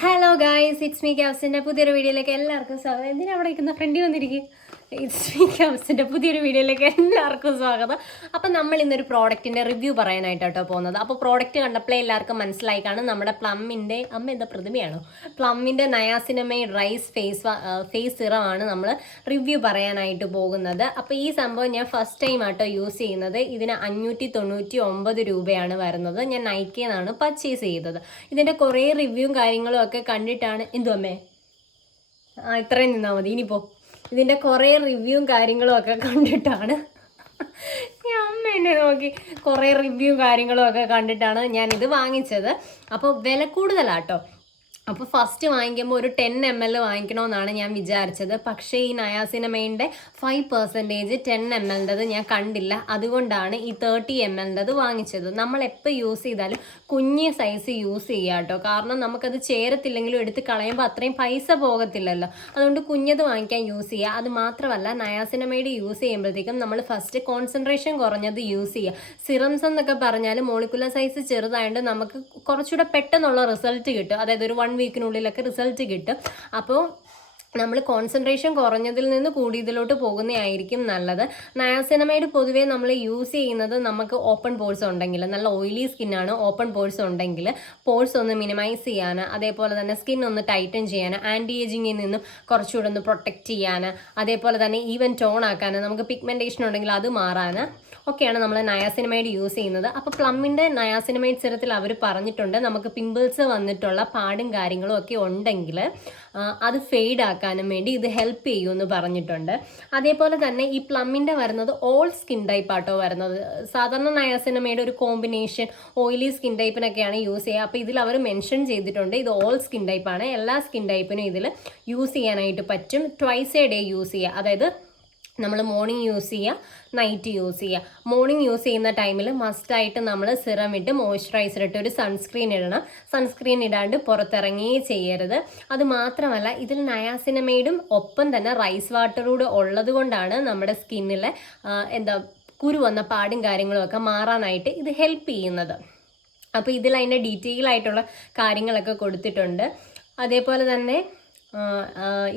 Hello guys it's me ഗ്യാസിന്റെ പുതിയൊരു വീഡിയോയിലേക്ക് എല്ലാവർക്കും സ്വാഗതം. എന്തിനാണ് അവിടെ ഇരിക്കുന്ന ഫ്രണ്ടി വന്നിരിക്കും? ഇറ്റ്സ് മീ പുതിയൊരു വീഡിയോയിലേക്ക് എല്ലാവർക്കും സ്വാഗതം. അപ്പം നമ്മൾ ഇന്നൊരു പ്രോഡക്റ്റിന്റെ റിവ്യൂ പറയാനായിട്ടോ പോകുന്നത്. അപ്പോൾ പ്രോഡക്റ്റ് കണ്ടപ്പോഴേ എല്ലാവർക്കും മനസ്സിലായി. കാണും നമ്മുടെ പ്ലമ്മിന്റെ അമ്മ എന്താ പ്രതിമയാണോ? പ്ലമ്മിന്റെ നയാസിനമൈ റൈസ് ഫേസ് ഫേസ് സിറമാണ് നമ്മൾ റിവ്യൂ പറയാനായിട്ട് പോകുന്നത്. അപ്പോൾ ഈ സംഭവം ഞാൻ ഫസ്റ്റ് ടൈം ആട്ടോ യൂസ് ചെയ്യുന്നത്. ഇതിന് അഞ്ഞൂറ്റി തൊണ്ണൂറ്റി ഒമ്പത് രൂപയാണ് വരുന്നത്. ഞാൻ നയിക്കുന്നതാണ് പർച്ചേസ് ചെയ്തത്. ഇതിന്റെ കുറേ റിവ്യൂവും കാര്യങ്ങളും ഒക്കെ കണ്ടിട്ടാണ് എന്തു അമ്മേ? ആ ഇത്രയും നിന്നാൽ മതി. ഇനിയിപ്പോ ഇതിന്റെ കുറേ റിവ്യൂവും കാര്യങ്ങളും ഒക്കെ കണ്ടിട്ടാണ്. അമ്മ നോക്കി. കുറേ റിവ്യൂവും കാര്യങ്ങളും ഒക്കെ കണ്ടിട്ടാണ് ഞാൻ ഇത് വാങ്ങിച്ചത്. അപ്പോൾ വില കൂടുതലാട്ടോ. അപ്പോൾ ഫസ്റ്റ് വാങ്ങിക്കുമ്പോൾ ഒരു ടെൻ എം എൽ വാങ്ങിക്കണമെന്നാണ് ഞാൻ വിചാരിച്ചത്. പക്ഷേ ഈ നയാസിനമയുടെ ഫൈവ് പെർസെന്റേജ് ടെൻ എം എല്ലിന്റെത് ഞാൻ കണ്ടില്ല. അതുകൊണ്ടാണ് ഈ തേർട്ടി എം എല്ലിന്റെത് വാങ്ങിച്ചത്. നമ്മൾ എപ്പോൾ യൂസ് ചെയ്താലും കുഞ്ഞ് സൈസ് യൂസ് ചെയ്യുക കേട്ടോ. കാരണം നമുക്കത് ചേരത്തില്ലെങ്കിലും എടുത്ത് കളയുമ്പോൾ അത്രയും പൈസ പോകത്തില്ലല്ലോ. അതുകൊണ്ട് കുഞ്ഞത് വാങ്ങിക്കാൻ യൂസ് ചെയ്യുക അത് മാത്രമല്ല നയാസിനമയുടെ യൂസ് ചെയ്യുമ്പോഴത്തേക്കും നമ്മൾ ഫസ്റ്റ് കോൺസെൻട്രേഷൻ കുറഞ്ഞത് യൂസ് ചെയ്യുക സിറംസ് എന്നൊക്കെ പറഞ്ഞാൽ മോളിക്കുലർ സൈസ് ചെറുതായതുകൊണ്ട് നമുക്ക് കുറച്ചുകൂടെ പെട്ടെന്നുള്ള റിസൾട്ട് കിട്ടും. അതായത് ഒരു വൺ വീക്കിനുള്ളിലൊക്കെ റിസൾട്ട് കിട്ടും. അപ്പോൾ നമ്മൾ കോൺസെൻട്രേഷൻ കുറഞ്ഞതിൽ നിന്ന് കൂടിയതിലോട്ട് പോകുന്നതായിരിക്കും നല്ലത്. നയാസിനമൈഡ് പൊതുവേ നമ്മൾ യൂസ് ചെയ്യുന്നത് നമുക്ക് ഓപ്പൺ പോഴ്സ് ഉണ്ടെങ്കിൽ നല്ല ഓയിലി സ്കിന്നാണ് ഓപ്പൺ പോഴ്സ് ഉണ്ടെങ്കിൽ പോഴ്സ് ഒന്ന് മിനിമൈസ് ചെയ്യാൻ അതേപോലെ തന്നെ സ്കിൻ ഒന്ന് ടൈറ്റൻ ചെയ്യാൻ ആന്റി ഏജിങ്ങിൽ നിന്നും കുറച്ചുകൂടെ ഒന്ന് പ്രൊട്ടക്റ്റ് ചെയ്യാൻ അതേപോലെ തന്നെ ഈവൻ ടോൺ ആക്കാൻ നമുക്ക് പിഗ്മെന്റേഷൻ ഉണ്ടെങ്കിൽ അത് മാറാൻ ഒക്കെയാണ് നമ്മൾ നയാസിനമൈഡ് യൂസ് ചെയ്യുന്നത്. അപ്പോൾ പ്ലമ്മിന്റെ നയാസിനമൈഡ് സിറത്തിൽ അവർ പറഞ്ഞിട്ടുണ്ട് നമുക്ക് പിമ്പിൾസ് വന്നിട്ടുള്ള പാടും കാര്യങ്ങളും ഒക്കെ ഉണ്ടെങ്കിൽ അത് ഫെയ്ഡ് ആക്കാനും വേണ്ടി ഇത് ഹെൽപ്പ് ചെയ്യുമെന്ന് പറഞ്ഞിട്ടുണ്ട്. അതേപോലെ തന്നെ ഈ പ്ലമ്മിന്റെ വരുന്നത് ഓൾ സ്കിൻ ടൈപ്പ് ആട്ടോ വരുന്നത്. സാധാരണ നയാസിനമൈഡ് ഒരു കോമ്പിനേഷൻ ഓയിലി സ്കിൻ ടൈപ്പിനൊക്കെയാണ് യൂസ് ചെയ്യുക. അപ്പോൾ ഇതിൽ അവർ മെൻഷൻ ചെയ്തിട്ടുണ്ട് ഇത് ഓൾ സ്കിൻ ടൈപ്പാണ്. എല്ലാ സ്കിൻ ടൈപ്പിനും ഇതിൽ യൂസ് ചെയ്യാനായിട്ട് പറ്റും. ട്വൈസ് എ ഡേ യൂസ് ചെയ്യുക. അതായത് നമ്മൾ മോർണിംഗ് യൂസ് ചെയ്യുക നൈറ്റ് യൂസ് ചെയ്യുക മോർണിംഗ് യൂസ് ചെയ്യുന്ന ടൈമിൽ മസ്റ്റായിട്ട് നമ്മൾ സിറം ഇട്ട് മോയ്സ്ചറൈസർ ഇട്ട് ഒരു സൺസ്ക്രീൻ ഇടണം. സൺസ്ക്രീൻ ഇടാണ്ട് പുറത്തിറങ്ങി ചെയ്യരുത്. അത് മാത്രമല്ല ഇതിൽ നയാസിനമൈഡും ഒപ്പം തന്നെ റൈസ് വാട്ടറൂടെ ഉള്ളത് കൊണ്ടാണ് നമ്മുടെ സ്കിന്നിലെ എന്താ കുരു വന്ന പാടും കാര്യങ്ങളുമൊക്കെ മാറാനായിട്ട് ഇത് ഹെൽപ്പ് ചെയ്യുന്നത്. അപ്പോൾ ഇതിൽ അതിന്റെ ഡീറ്റെയിൽ ആയിട്ടുള്ള കാര്യങ്ങളൊക്കെ കൊടുത്തിട്ടുണ്ട്. അതേപോലെ തന്നെ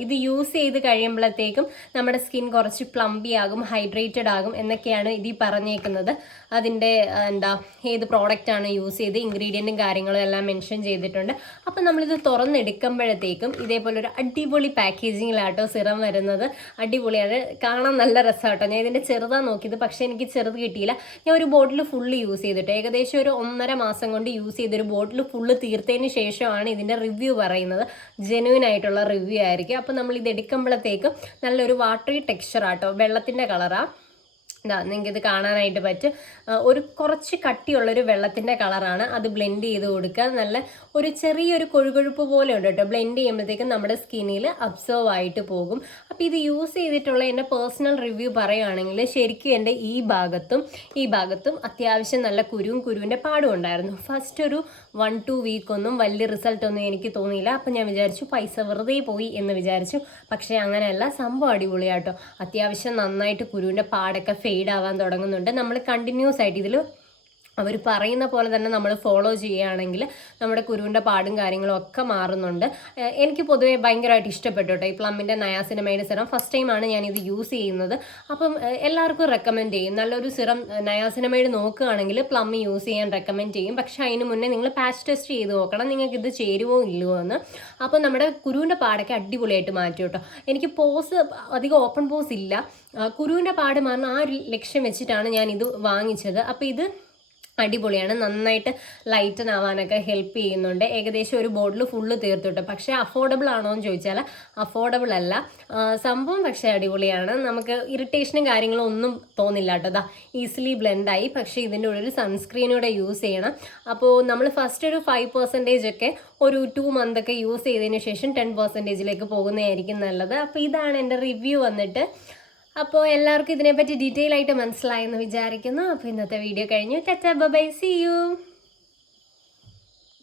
ഇത് യൂസ് ചെയ്ത് കഴിയുമ്പോഴത്തേക്കും നമ്മുടെ സ്കിൻ കുറച്ച് പ്ലംബി ആകും ഹൈഡ്രേറ്റഡ് ആകും എന്നൊക്കെയാണ് ഇതിൽ പറഞ്ഞേക്കുന്നത്. അതിന്റെ എന്താ ഏത് പ്രോഡക്റ്റ് ആണ് യൂസ് ചെയ്ത് ഇൻഗ്രീഡിയന്റും കാര്യങ്ങളും എല്ലാം മെൻഷൻ ചെയ്തിട്ടുണ്ട്. അപ്പം നമ്മളിത് തുറന്നെടുക്കുമ്പോഴത്തേക്കും ഇതേപോലെ ഒരു അടിപൊളി പാക്കേജിങ്ങിലാട്ടോ സിറം വരുന്നത്. അടിപൊളിയാണ്. കാണാൻ നല്ല രസമാട്ടോ ഞാൻ ഇതിന്റെ ചെറുതാണ് നോക്കിയത് പക്ഷേ എനിക്ക് ചെറുത് കിട്ടിയില്ല. ഞാൻ ഒരു ബോട്ടിൽ ഫുള്ള് യൂസ് ചെയ്തിട്ട് ഏകദേശം ഒരു ഒന്നര മാസം കൊണ്ട് യൂസ് ചെയ്തൊരു ബോട്ടിൽ ഫുള്ള് തീർത്തതിന് ശേഷമാണ് ഇതിന്റെ റിവ്യൂ പറയുന്നത്. ജെനുവിൻ ആയിട്ടുള്ള റിവ്യൂ ആയിരിക്കും. അപ്പോൾ നമ്മൾ ഇത് എടുക്കുമ്പോഴത്തേക്കും നല്ലൊരു വാട്ടറി ടെക്സ്ചർ ആട്ടോ വെള്ളത്തിന്റെ കളറാണ് ഇതാ നിങ്ങൾക്ക് ഇത് കാണാനായിട്ട് പറ്റും. ഒരു കുറച്ച് കട്ടിയുള്ളൊരു വെള്ളത്തിന്റെ കളറാണ് അത് ബ്ലെൻഡ് ചെയ്ത് കൊടുക്കുക. നല്ല ഒരു ചെറിയൊരു കൊഴുകൊഴുപ്പ് പോലെ ഉണ്ട് കേട്ടോ. ബ്ലെൻഡ് ചെയ്യുമ്പോഴത്തേക്കും നമ്മുടെ സ്കിന്നിൽ അബ്സേർവ് ആയിട്ട് പോകും. അപ്പോൾ ഇത് യൂസ് ചെയ്തിട്ടുള്ള എന്റെ പേഴ്സണൽ റിവ്യൂ പറയുകയാണെങ്കിൽ ശരിക്കും എന്റെ ഈ ഭാഗത്തും ഈ ഭാഗത്തും അത്യാവശ്യം നല്ല കുരുവും കുരുവിന്റെ പാടും ഉണ്ടായിരുന്നു. ഫസ്റ്റ് ഒരു വൺ ടു വീക്ക് ഒന്നും വലിയ റിസൾട്ട് ഒന്നും എനിക്ക് തോന്നിയില്ല. അപ്പം ഞാൻ വിചാരിച്ചു പൈസ വെറുതെ പോയി എന്ന് വിചാരിച്ചു. പക്ഷേ അങ്ങനെയല്ല സംഭവം അടിപൊളിയാട്ടോ. അത്യാവശ്യം നന്നായിട്ട് കുരുവിന്റെ പാടൊക്കെ ഫെയ്ഡ് ആവാൻ തുടങ്ങുന്നുണ്ട്. നമ്മൾ കണ്ടിന്യൂസ് ആയിട്ട് ഇതിൽ അവർ പറയുന്ന പോലെ തന്നെ നമ്മൾ ഫോളോ ചെയ്യുകയാണെങ്കിൽ നമ്മുടെ കുരുവിന്റെ പാടും കാര്യങ്ങളും ഒക്കെ മാറുന്നുണ്ട്. എനിക്ക് പൊതുവേ ഭയങ്കരമായിട്ട് ഇഷ്ടപ്പെട്ടു കേട്ടോ ഈ പ്ലമ്മിന്റെ നയാസിനമൈഡ് സിറം. ഫസ്റ്റ് ടൈമാണ് ഞാൻ ഇത് യൂസ് ചെയ്യുന്നത്. അപ്പം എല്ലാവർക്കും റെക്കമെൻഡ് ചെയ്യും. നല്ലൊരു സിറം നയാസിനമൈഡ് നോക്കുകയാണെങ്കിൽ പ്ലം യൂസ് ചെയ്യാൻ റെക്കമെൻഡ് ചെയ്യും. പക്ഷേ അതിന് മുന്നേ നിങ്ങൾ പാച്ച് ടെസ്റ്റ് ചെയ്ത് നോക്കണം. നിങ്ങൾക്ക് ഇത് ചേരുവോ ഇല്ലയോ എന്ന്. അപ്പോൾ നമ്മുടെ കുരുവിന്റെ പാടൊക്കെ അടിപൊളിയായിട്ട് മാറ്റും കേട്ടോ. എനിക്ക് പോസ് അധികം ഓപ്പൺ പോസ് ഇല്ല. കുരുവിന്റെ പാട് മാറുന്ന ആ ഒരു ലക്ഷ്യം വെച്ചിട്ടാണ് ഞാൻ ഇത് വാങ്ങിച്ചത്. അപ്പോൾ ഇത് അടിപൊളിയാണ്. നന്നായിട്ട് ലൈറ്റൻ ആവാനൊക്കെ ഹെൽപ്പ് ചെയ്യുന്നുണ്ട്. ഏകദേശം ഒരു ബോട്ടിൽ ഫുള്ള് തീർത്തിട്ട് പക്ഷേ അഫോർഡബിൾ ആണോ എന്ന് ചോദിച്ചാൽ അഫോർഡബിൾ അല്ല സംഭവം പക്ഷേ അടിപൊളിയാണ്. നമുക്ക് ഇറിറ്റേഷനും കാര്യങ്ങളും ഒന്നും തോന്നില്ല കേട്ടോ. ഈസിലി ബ്ലെൻഡായി പക്ഷേ ഇതിന്റെ ഉള്ളിൽ സൺസ്ക്രീനൂടെ യൂസ് ചെയ്യണം. അപ്പോൾ നമ്മൾ ഫസ്റ്റ് ഒരു ഫൈവ് പെർസെന്റേജ് ഒക്കെ ഒരു ടു മന്ത് ഒക്കെ യൂസ് ചെയ്തതിന് ശേഷം ടെൻ പെർസെന്റേജിലേക്ക് പോകുന്നതായിരിക്കും നല്ലത്. അപ്പോൾ ഇതാണ് എന്റെ റിവ്യൂ വന്നിട്ട്. അപ്പോൾ എല്ലാവർക്കും ഇതിനെപ്പറ്റി ഡീറ്റെയിൽ ആയിട്ട് മനസ്സിലായെന്ന് വിചാരിക്കുന്നു. അപ്പോൾ ഇന്നത്തെ വീഡിയോ കഴിഞ്ഞു. Touch by C U